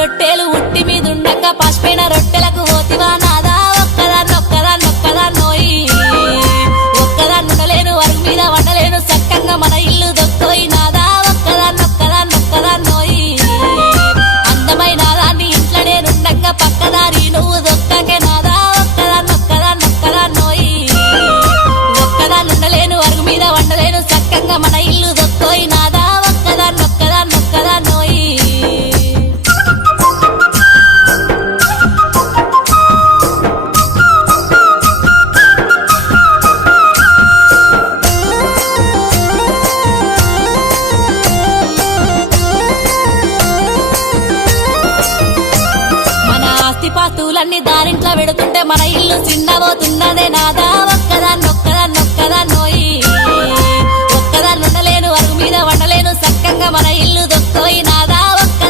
రొట్టెలు ఉట్టి మీదుండక పసిపోయిన రొట్టెలకు పోతివా నాదా ఒక్కదాన్నోయి ఒక్కదాన్నుండలేను అరుగు మీద వండలేను సక్కంగా మన ఇల్లు దొక్కోయి నాదా ఒక్కదాన్నోయి అందమైన దాన్ని ఇంట్లో నేనుండగా పక్కదారి నువ్వు దొక్కకే నాదా ఒక్కదాన్నోయి ఒక్కదాన్నుండలేను అరుగు మీద వండలేను సక్కంగా మన ఇల్లు దొక్కోయి నాదా ఒక్కదాన్నోయి పాస్తులన్నీ దారింట్లో పెడుతుంటే మన ఇల్లు చిన్నబోతున్నదే నాదా ఒక్కదాన్నొక్కదాన్నొక్కదాన్నో